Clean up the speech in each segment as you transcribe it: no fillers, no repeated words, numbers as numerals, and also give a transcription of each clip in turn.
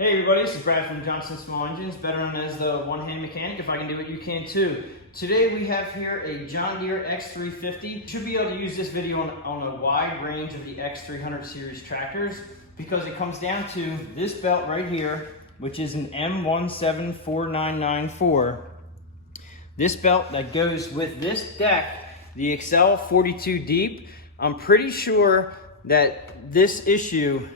Hey everybody, this is Brad from Johnson Small Engines, better known as the one-hand mechanic. If I can do it, you can too. Today we have here a John Deere X350. You should be able to use this video on a wide range of the X300 Series tractors because it comes down to this belt right here, which is an M174994. This belt that goes with this deck, the Accel 42 Deep. I'm pretty sure that this issue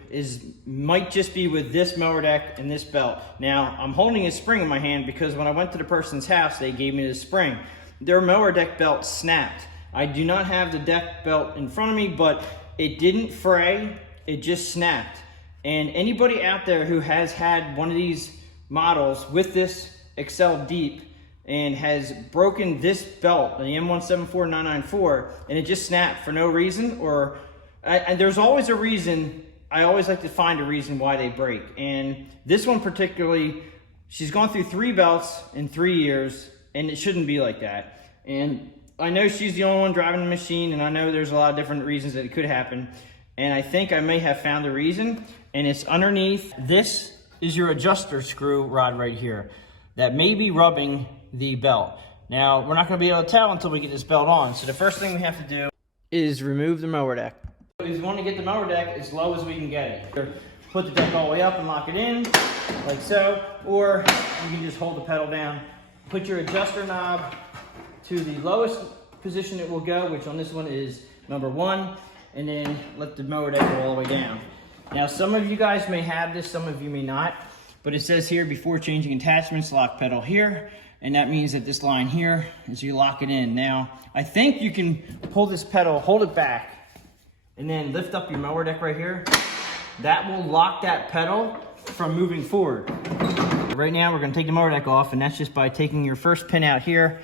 might just be with this mower deck and this belt. Now, I'm holding a spring in my hand because when I went to the person's house, they gave me this spring. Their mower deck belt snapped. I do not have the deck belt in front of me, but it didn't fray, it just snapped. And anybody out there who has had one of these models with this Accel Deep and has broken this belt, the M174994, and it just snapped for no reason, and there's always a reason. I always like to find a reason why they break. And this one particularly, she's gone through 3 belts in 3 years, and it shouldn't be like that. And I know she's the only one driving the machine, and I know there's a lot of different reasons that it could happen. And I think I may have found the reason, and it's underneath. This is your adjuster screw rod right here that may be rubbing the belt. Now, we're not gonna be able to tell until we get this belt on. So the first thing we have to do is remove the mower deck. We want to get the mower deck as low as we can get it. Either put the deck all the way up and lock it in, like so, or you can just hold the pedal down. Put your adjuster knob to the lowest position it will go, which on this one is number 1, and then let the mower deck go all the way down. Now, some of you guys may have this, some of you may not, but it says here, before changing attachments, lock pedal here, and that means that this line here is you lock it in. Now, I think you can pull this pedal, hold it back, and then lift up your mower deck right here. That will lock that pedal from moving forward. Right now, we're gonna take the mower deck off, and that's just by taking your first pin out here.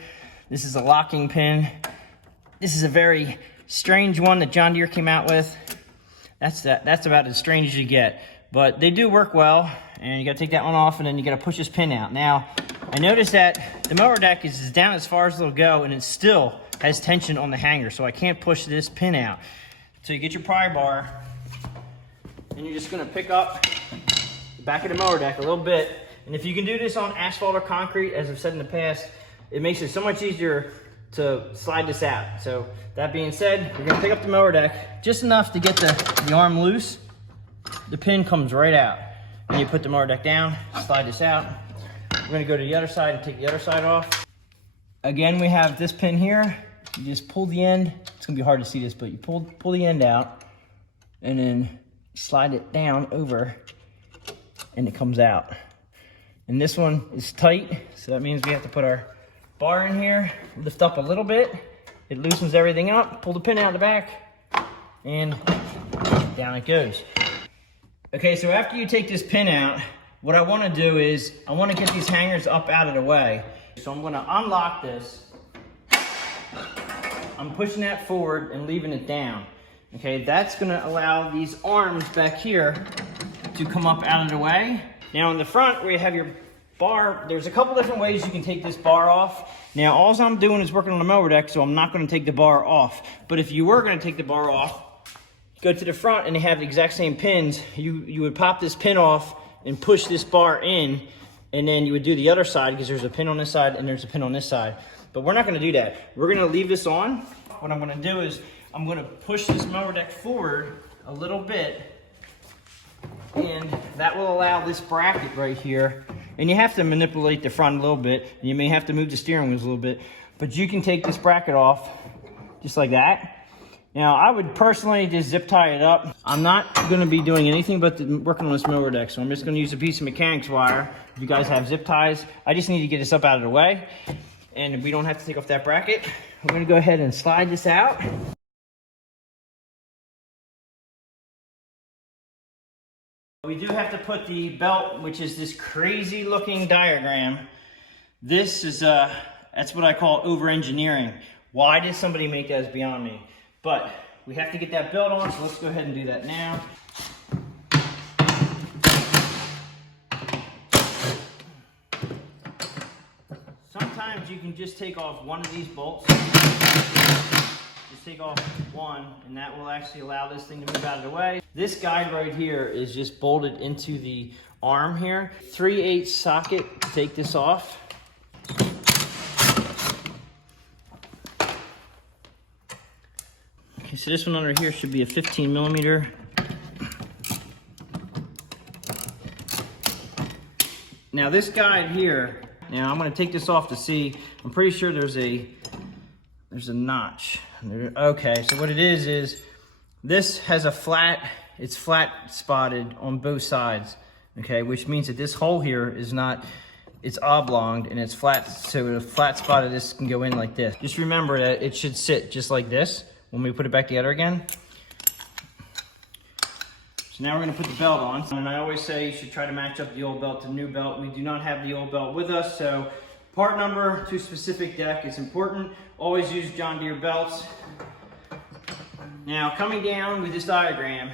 This is a locking pin. This is a very strange one that John Deere came out with. That's about as strange as you get, but they do work well, and you gotta take that one off, and then you gotta push this pin out. Now, I noticed that the mower deck is down as far as it'll go, and it still has tension on the hanger, so I can't push this pin out. So you get your pry bar, and you're just gonna pick up the back of the mower deck a little bit. And if you can do this on asphalt or concrete, as I've said in the past, it makes it so much easier to slide this out. So that being said, you're gonna pick up the mower deck just enough to get the arm loose. The pin comes right out. And you put the mower deck down, slide this out. We're gonna go to the other side and take the other side off. Again, we have this pin here. You just pull the end. It's gonna be hard to see this, but you pull the end out and then slide it down over and it comes out. And this one is tight, so that means we have to put our bar in here, lift up a little bit. It loosens everything up, pull the pin out the back, and down it goes. Okay, so after you take this pin out, what I wanna do is, I wanna get these hangers up out of the way. So I'm gonna unlock this. I'm pushing that forward and leaving it down. Okay, that's gonna allow these arms back here to come up out of the way. Now in the front where you have your bar, there's a couple different ways you can take this bar off. Now all I'm doing is working on the mower deck, so I'm not gonna take the bar off. But if you were gonna take the bar off, go to the front and they have the exact same pins. You would pop this pin off and push this bar in, and then you would do the other side because there's a pin on this side and there's a pin on this side. But we're not gonna do that. We're gonna leave this on. What I'm gonna do is I'm gonna push this mower deck forward a little bit, and that will allow this bracket right here. And you have to manipulate the front a little bit, and you may have to move the steering wheels a little bit, but you can take this bracket off just like that. Now, I would personally just zip tie it up. I'm not gonna be doing anything but working on this mower deck, so I'm just gonna use a piece of mechanics wire. If you guys have zip ties, I just need to get this up out of the way, and we don't have to take off that bracket. We're gonna go ahead and slide this out. We do have to put the belt, which is this crazy looking diagram. This is, that's what I call over-engineering. Why did somebody make that is beyond me. But we have to get that belt on, so let's go ahead and do that now. Sometimes you can just take off one of these bolts. Just take off one, and that will actually allow this thing to move out of the way. This guide right here is just bolted into the arm here. 3/8 socket to take this off. Okay, so this one under here should be a 15 millimeter. Now this guide here, now I'm going to take this off to see. I'm pretty sure there's a notch. Okay, so what it is this has a flat, it's flat spotted on both sides. Okay, which means that this hole here is not, it's oblonged and it's flat. So the flat spot of this can go in like this. Just remember that it should sit just like this when we put it back together again. So now we're going to put the belt on. And I always say you should try to match up the old belt to the new belt. We do not have the old belt with us, so part number to specific deck is important. Always use John Deere belts. Now coming down with this diagram,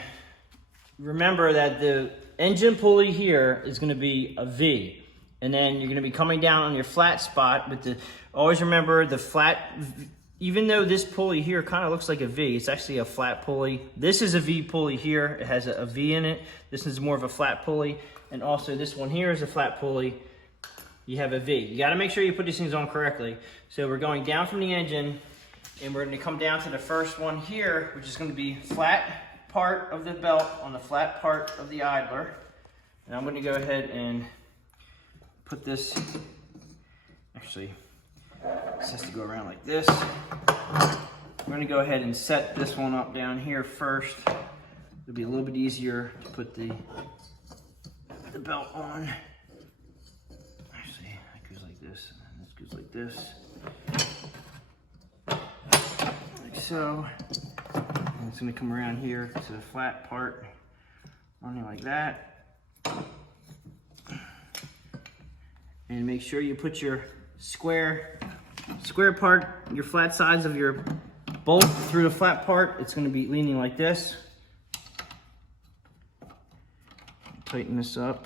remember that the engine pulley here is going to be a V. And then you're going to be coming down on your flat spot with the, always remember the flat, even though this pulley here kind of looks like a V, it's actually a flat pulley. This is a V pulley here. It has a V in it. This is more of a flat pulley. And also this one here is a flat pulley. You have a V. You got to make sure you put these things on correctly. So we're going down from the engine and we're going to come down to the first one here, which is going to be flat part of the belt on the flat part of the idler. And I'm going to go ahead and put this, actually, this has to go around like this. We're going to go ahead and set this one up down here first. It'll be a little bit easier to put the belt on. Actually, that goes like this, and this goes like this. Like so. And it's going to come around here to the flat part, only like that. And make sure you put your square part, your flat sides of your bolt through the flat part. It's going to be leaning like this. Tighten this up.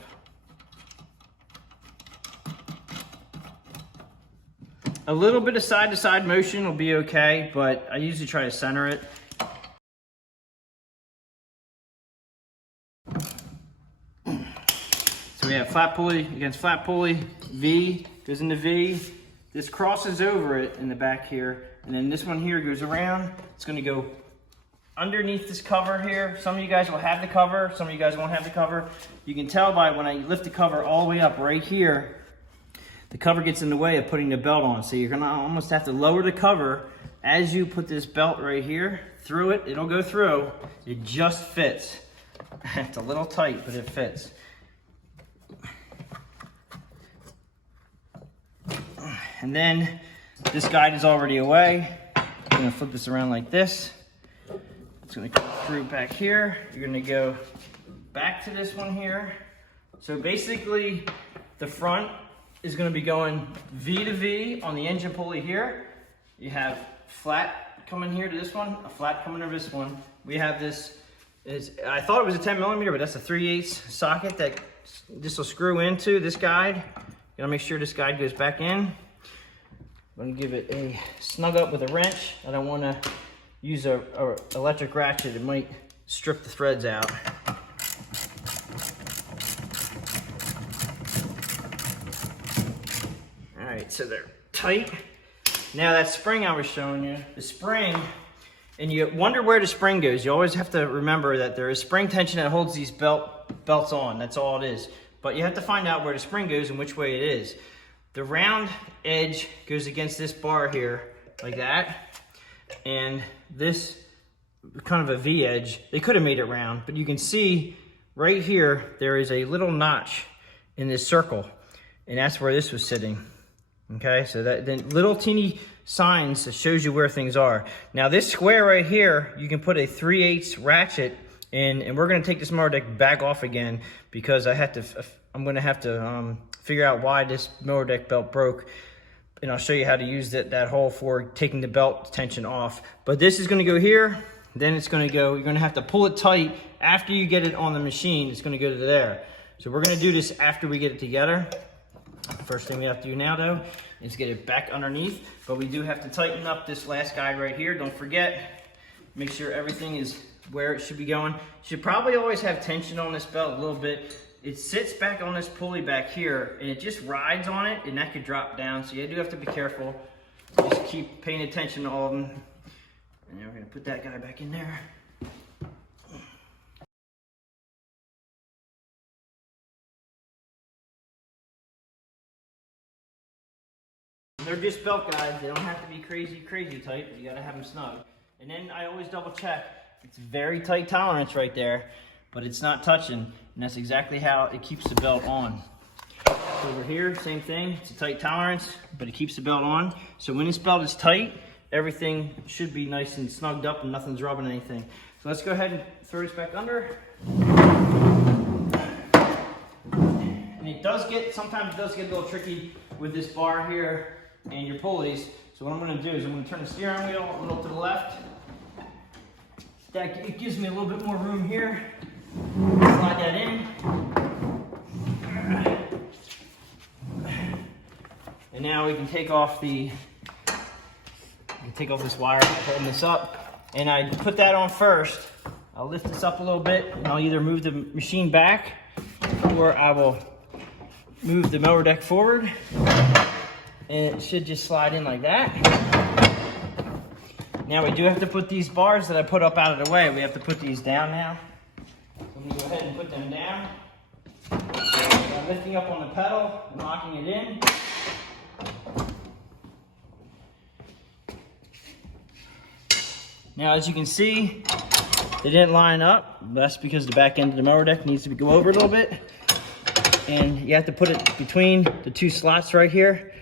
A little bit of side-to-side motion will be okay, but I usually try to center it. So we have flat pulley against flat pulley, V goes into V. This crosses over it in the back here, and then this one here goes around. It's going to go underneath this cover here. Some of you guys will have the cover, some of you guys won't have the cover. You can tell by when I lift the cover all the way up right here, the cover gets in the way of putting the belt on. So you're going to almost have to lower the cover as you put this belt right here through it. It'll go through. It just fits. It's a little tight, but it fits. And then this guide is already away. I'm going to flip this around like this. It's going to come through back here. You're going to go back to this one here. So basically, the front is going to be going V to V on the engine pulley here. You have flat coming here to this one, a flat coming to this one. We have this, I thought it was a 10 millimeter, but that's a 3/8 socket that this will screw into this guide. You got to make sure this guide goes back in. I'm going to give it a snug up with a wrench. I don't want to use a electric ratchet. It might strip the threads out. All right, so they're tight. Now that spring I was showing you, the spring, and you wonder where the spring goes. You always have to remember that there is spring tension that holds these belts on. That's all it is. But you have to find out where the spring goes and which way it is. The round edge goes against this bar here, like that. And this kind of a V edge, they could have made it round, but you can see right here, there is a little notch in this circle, and that's where this was sitting. Okay, so that then little teeny signs that shows you where things are. Now this square right here, you can put a 3/8 ratchet in, and we're gonna take this mower deck back off again because I'm gonna have to figure out why this mower deck belt broke, and I'll show you how to use that hole for taking the belt tension off. But this is going to go here, then it's going to go, you're going to have to pull it tight after you get it on the machine. It's going to go to there. So we're going to do this after we get it together. First thing we have to do now though is get it back underneath, but we do have to tighten up this last guide right here. Don't forget, make sure everything is where it should be going. Should probably always have tension on this belt a little bit. It sits back on this pulley back here and it just rides on it, and that could drop down. So you do have to be careful. Just keep paying attention to all of them. And then we're gonna put that guy back in there. They're just belt guides. They don't have to be crazy tight, but you gotta have them snug. And then I always double check. It's very tight tolerance right there, but it's not touching. And that's exactly how it keeps the belt on. Over here, same thing. It's a tight tolerance, but it keeps the belt on. So when this belt is tight, everything should be nice and snugged up and nothing's rubbing anything. So let's go ahead and throw this back under. And it does get, sometimes it does get a little tricky with this bar here and your pulleys. So what I'm going to do is I'm going to turn the steering wheel a little to the left. It gives me a little bit more room here. Slide that in. And now we can take off this wire, holding this up. And I put that on first. I'll lift this up a little bit and I'll either move the machine back or I will move the mower deck forward. And it should just slide in like that. Now we do have to put these bars that I put up out of the way. We have to put these down now. So I'm gonna go ahead and put them down. I'm lifting up on the pedal and locking it in. Now as you can see, they didn't line up. That's because the back end of the mower deck needs to go over a little bit. And you have to put it between the two slots right here,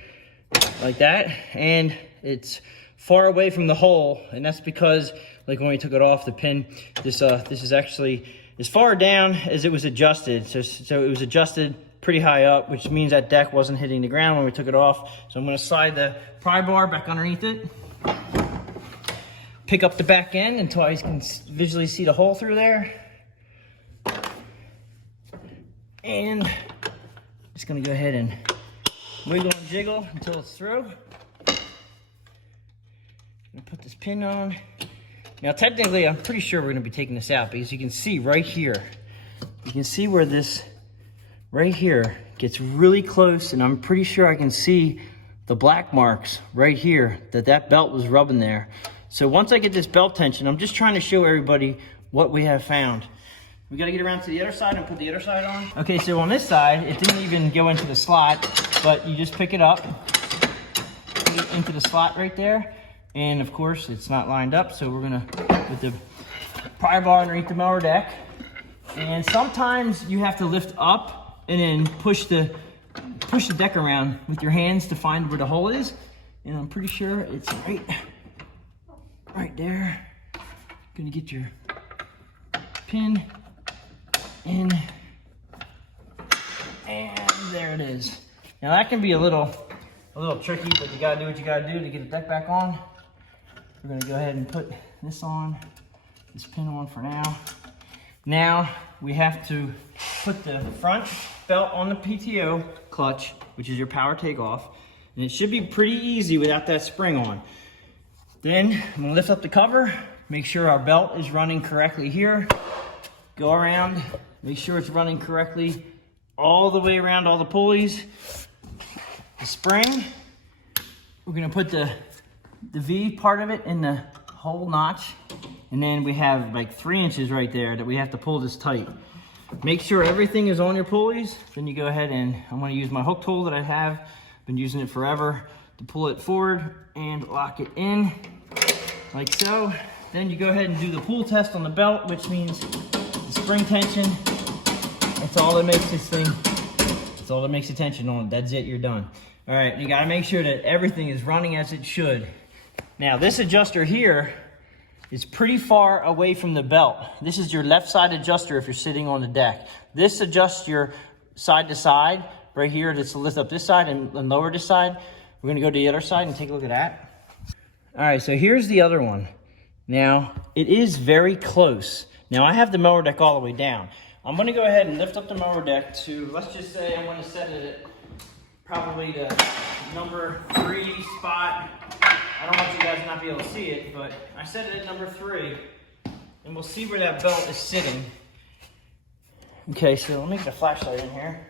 like that. And it's far away from the hole, and that's because, like when we took it off, the pin, this is actually as far down as it was adjusted. So it was adjusted pretty high up, which means that deck wasn't hitting the ground when we took it off. So I'm gonna slide the pry bar back underneath it, pick up the back end until I can visually see the hole through there. And just gonna go ahead and wiggle and jiggle until it's through. Gonna put this pin on. Now technically, I'm pretty sure we're gonna be taking this out because you can see right here, you can see where this right here gets really close, and I'm pretty sure I can see the black marks right here that belt was rubbing there. So once I get this belt tension, I'm just trying to show everybody what we have found. We gotta get around to the other side and put the other side on. Okay, so on this side, it didn't even go into the slot, but you just pick it up, put it into the slot right there. And of course, it's not lined up, so we're gonna put the pry bar underneath the mower deck. And sometimes you have to lift up and then push the deck around with your hands to find where the hole is. And I'm pretty sure it's right there. Gonna get your pin in, and there it is. Now that can be a little tricky, but you gotta do what you gotta do to get the deck back on. We're gonna go ahead and put this on, this pin on for now. Now we have to put the front belt on the PTO clutch, which is your power takeoff, and it should be pretty easy without that spring on. Then I'm gonna lift up the cover, make sure our belt is running correctly here, go around, make sure it's running correctly all the way around all the pulleys. The spring, we're gonna put the V part of it in the whole notch, and then we have like 3 inches right there that we have to pull this tight. Make sure everything is on your pulleys, then you go ahead and I'm gonna use my hook tool that I have, been using it forever, to pull it forward and lock it in, like so. Then you go ahead and do the pull test on the belt, which means the spring tension. That's all that makes this thing, that's all that makes the tension on it. That's it, you're done. All right, you gotta make sure that everything is running as it should. Now this adjuster here is pretty far away from the belt. This is your left side adjuster if you're sitting on the deck. This adjusts your side to side right here. This will lift up this side and lower this side. We're gonna go to the other side and take a look at that. All right, so here's the other one. Now, it is very close. Now I have the mower deck all the way down. I'm gonna go ahead and lift up the mower deck to, let's just say I'm gonna set it at probably the number 3 spot. I don't want you guys not be able to see it, but I set it at number 3. and we'll see where that belt is sitting. Okay, so let me get a flashlight in here.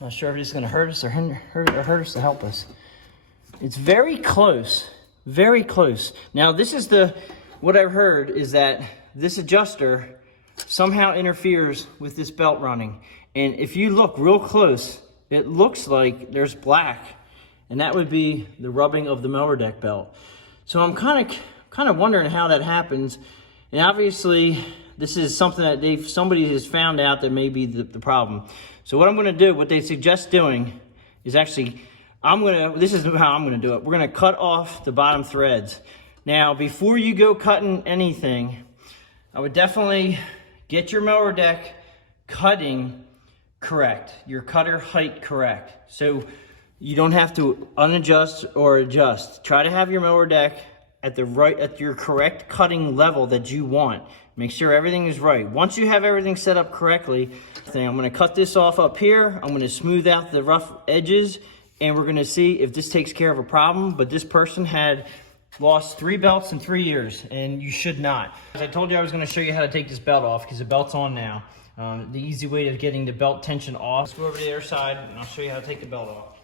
Not sure if it's going to hurt us or hurt us to help us. It's very close, very close. Now this is what I've heard is that this adjuster somehow interferes with this belt running. And if you look real close, it looks like there's black, and that would be the rubbing of the mower deck belt. So I'm kind of wondering how that happens. And obviously this is something that somebody has found out that may be the problem. So what I'm going to do, what they suggest doing is actually, this is how I'm going to do it. We're going to cut off the bottom threads. Now, before you go cutting anything, I would definitely get your mower deck cutting correct, your cutter height correct. So you don't have to unadjust or adjust. Try to have your mower deck at your correct cutting level that you want. Make sure everything is right. Once you have everything set up correctly, I'm going to cut this off up here. I'm going to smooth out the rough edges, and we're going to see if this takes care of a problem. But this person had lost 3 belts in 3 years, and you should not. As I told you, I was going to show you how to take this belt off because the belt's on now. The easy way of getting the belt tension off. Let's go over to the other side, and I'll show you how to take the belt off.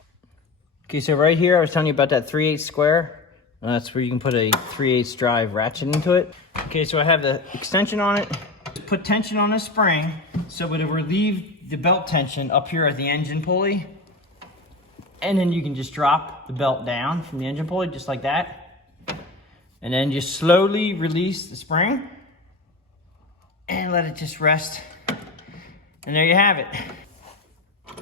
Okay, so right here, I was telling you about that 3/8 square. That's where you can put a 3/8 drive ratchet into it. Okay, so I have the extension on it. Put tension on the spring so it'll relieve the belt tension up here at the engine pulley. And then you can just drop the belt down from the engine pulley just like that. And then just slowly release the spring and let it just rest. And there you have it.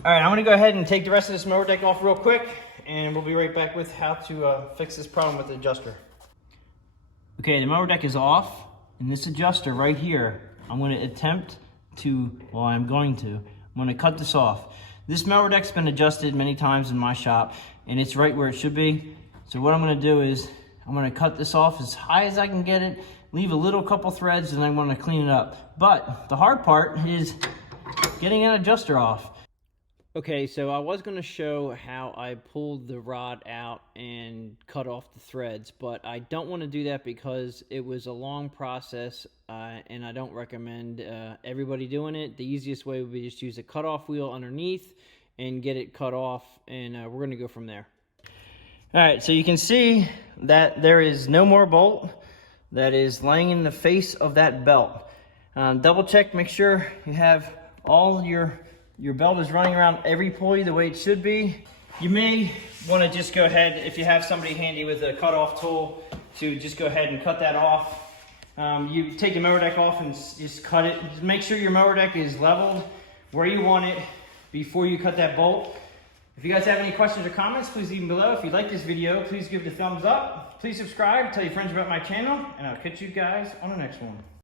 All right, I'm gonna go ahead and take the rest of this mower deck off real quick, and we'll be right back with how to fix this problem with the adjuster. Okay, the mower deck is off, and this adjuster right here, I'm going to cut this off. This mower deck's been adjusted many times in my shop, and it's right where it should be. So what I'm going to do is, I'm going to cut this off as high as I can get it, leave a couple threads, and I'm going to clean it up. But the hard part is getting an adjuster off. Okay, so I was going to show how I pulled the rod out and cut off the threads, but I don't want to do that because it was a long process, and I don't recommend everybody doing it. The easiest way would be just use a cutoff wheel underneath and get it cut off, and we're going to go from there. All right, so you can see that there is no more bolt that is laying in the face of that belt. Double check, make sure you have all your belt is running around every pulley the way it should be. You may want to just go ahead, if you have somebody handy with a cut-off tool, to just go ahead and cut that off. You take the mower deck off and just cut it. Just make sure your mower deck is leveled where you want it before you cut that bolt. If you guys have any questions or comments, please leave them below. If you like this video, please give it a thumbs up. Please subscribe, tell your friends about my channel, and I'll catch you guys on the next one.